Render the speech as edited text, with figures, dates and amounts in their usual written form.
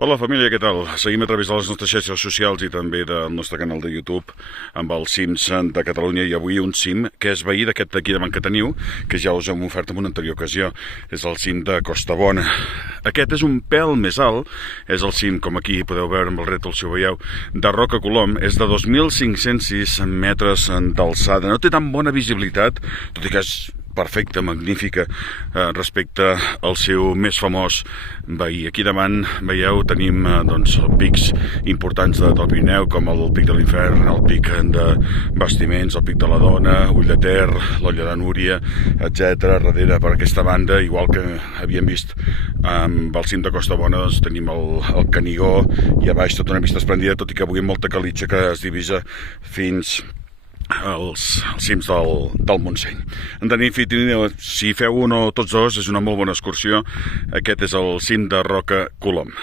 Hola família, què tal? Seguim a través de les nostres xarxes socials i també del nostre canal de YouTube amb els cims de Catalunya, i avui un cim que és veí d'aquest d'aquí davant que teniu, que ja us hem ofert en una anterior ocasió. És el cim de Costabona. Aquest és un pèl més alt, és el cim, com aquí podeu veure amb el rètol si ho veieu, de Roca Colom. És de 2.506 metres d'alçada. No té tan bona visibilitat, tot i que és perfecta, magnífica, respecte al seu més famós veí. Aquí davant, veieu, tenim pics importants del Pirineu, com el Pic de l'Infern, el Pic de Bastiments, el Pic de la Dona, Ull de Ter, l'Olla de Núria, etc. Darrere, per aquesta banda, igual que havíem vist amb el cim de Costabona, doncs tenim el Canigó i a baix tota una vista esplèndida, tot i que avui amb molta calitja que es divisa fins als cims del Montseny. En definitiva, si feu un o tots dos, és una molt bona excursió. Aquest és el cim de Roca Colom.